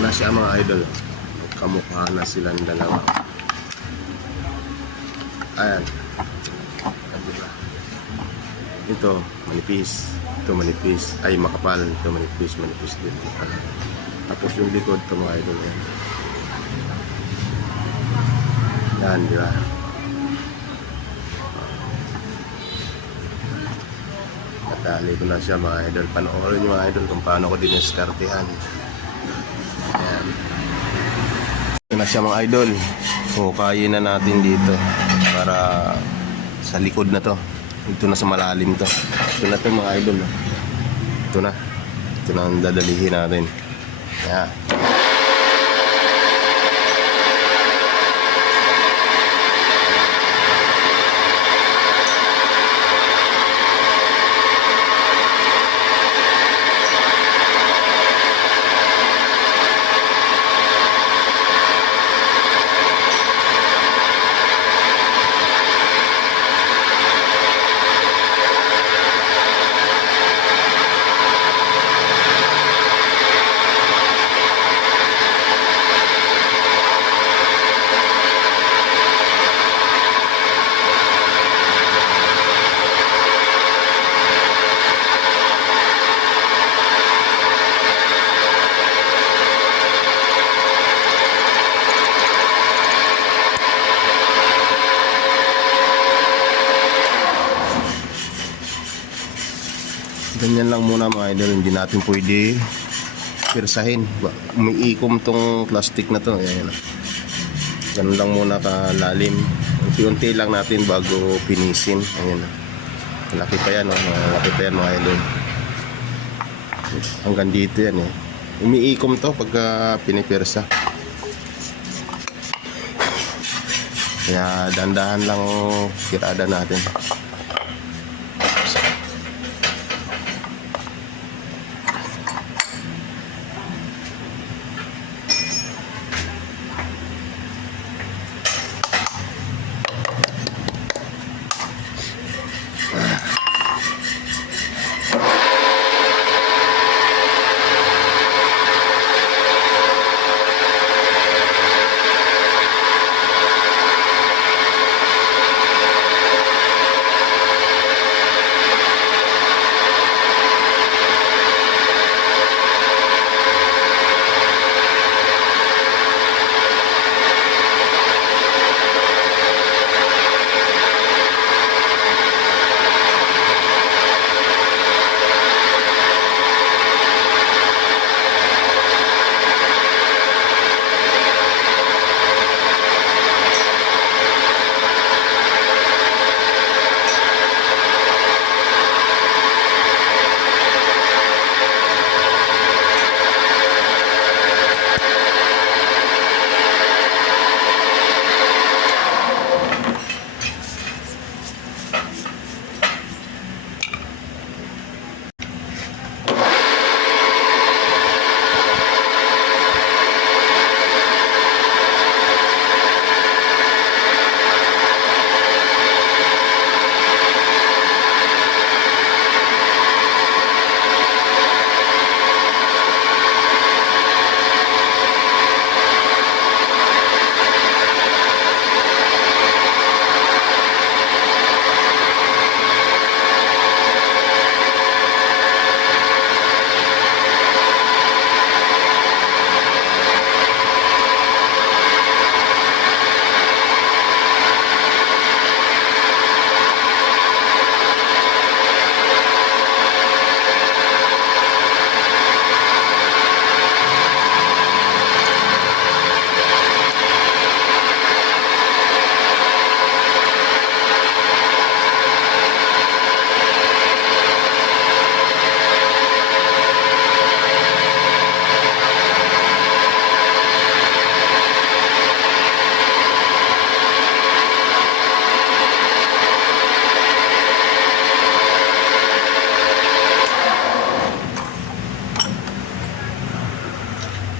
na siya mga idol. Kamukha na silang dalawa. Ayan. Diba? Ito manipis, ito manipis, ay makapal, ito manipis, manipis din. Tapos yung likod ito mga idol. Yan, di ba? Dali ko na siya mga idol. Panoorin nyo mga idol kung paano ko diniskartehan. Ayan. Ito na siya mga idol. Hukayin na natin dito para sa likod na to. Ito na sa malalim to. Ito na to mga idol. Ito na. Ito na ang dadalihin natin. Ayan. Ganyan lang muna mga idol, hindi natin pwede pirsahin. Umiikom tong plastic na to. Ayan. Ganun lang muna kalalim. Unti-unti lang natin bago pinisin. Ayan. Malaki pa yan, malaki pa yan mga idol. Hanggang dito yan eh. Umiikom to pagka pinipirsa. Kaya dandahan lang tirada natin.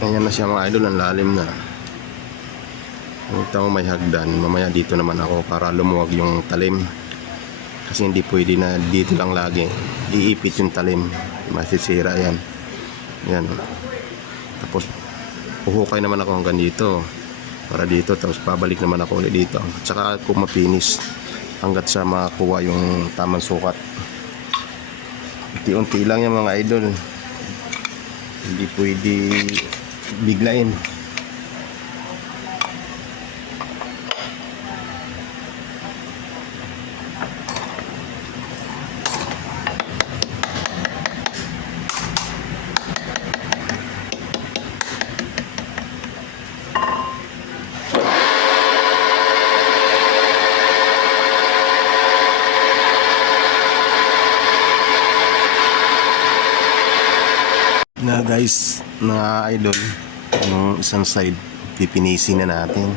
Ayan na siya mga idol, ang lalim na. Ito may hagdan. Mamaya dito naman ako para lumuwag yung talim. Kasi hindi pwede na dito lang lagi. Iipit yung talim. Masisira yan. Yan. Tapos Uhukay naman ako hanggang dito. Para dito, tapos pabalik naman ako ulit dito. At saka ako mapinis hanggat sa makakuha yung tamang sukat. Unti-unti lang yung mga idol. Hindi pwede biglain. Na guys, na idol, yung isang side pipinisin na natin.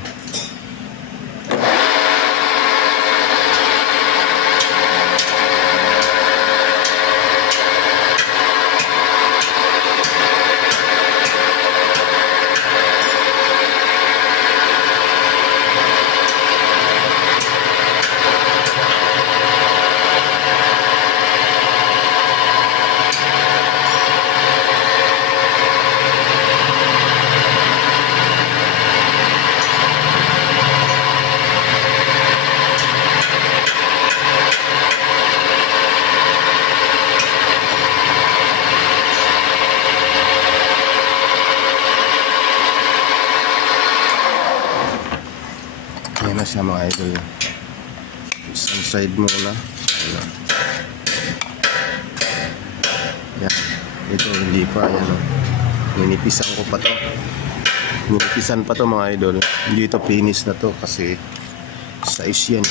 Yan na siya mga idol. Isang side muna. Ayan. Yan. Ito hindi pa. Ayan o. Ninipisan ko pa to. Ninipisan pa to mga idol. Hindi ito finish na to kasi size yan.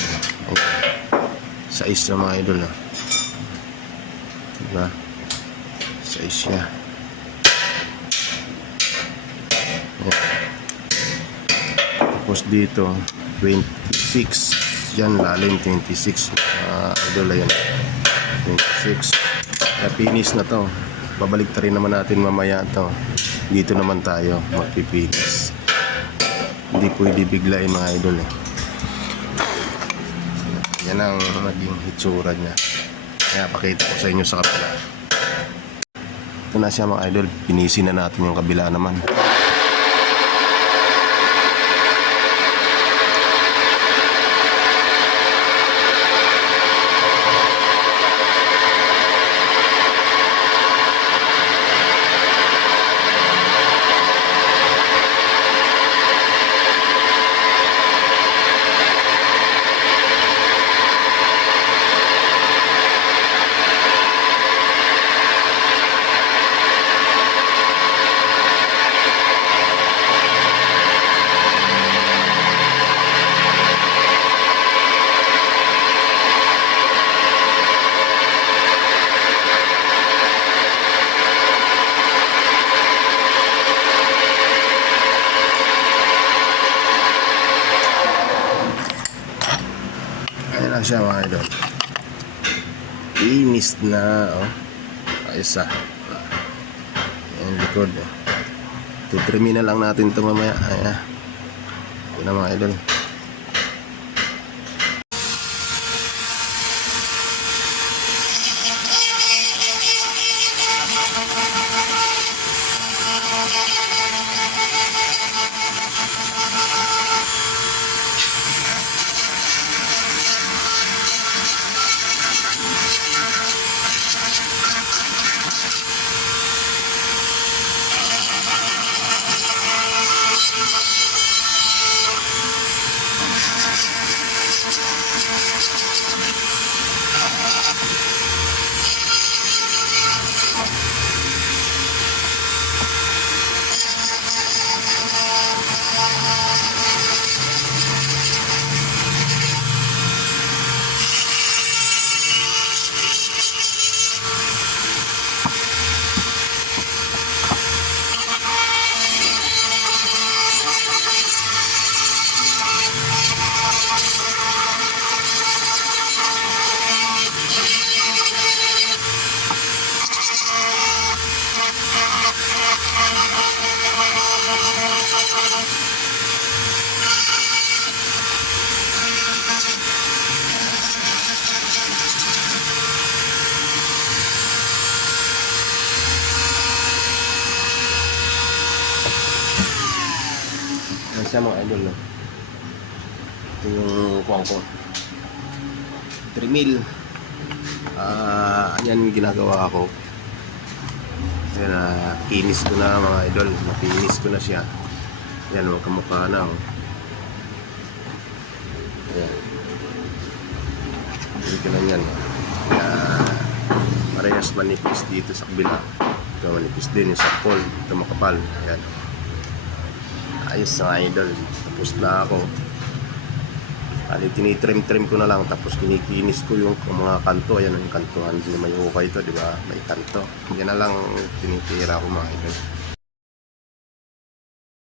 Size na mga idol. Diba? Size siya. Ayan. Tapos dito 26 yan, lalim 26 idol, ayan 26. Kaya finish na to. Babalik ta rin naman natin mamaya to. Dito naman tayo magpipinis. Hindi pwede biglain mga idol Yan ang naging hitsura niya. Kaya pakita ko sa inyo sa kabila. Ito na siya mga idol. Pinisin na natin yung kabila naman. Ayan na siya mga idol. Finish na. Ayos Ayan likod. Titrimi na lang natin ito mamaya. Ayan. Ito na mga idol. siya mga idol. No? Ito yung kuwang ko. 3 mil. Yan ginagawa ko. Yan, kinis ko na mga idol. Makinis ko na siya. Yan, magkamukha na. Oh. Ayan. Dito na yan. Parehas manipis dito sa kabila. Ito manipis din yung sa pole. Ito makapal. Ayan. Ayos na idol. Tapos na ako. Tinitrim-trim ko na lang. Tapos kinikinis ko yung mga kanto. Ayan yung kanto. Hindi may hukay ito, di ba? May kanto. Yan na lang tinitira ko mga idol.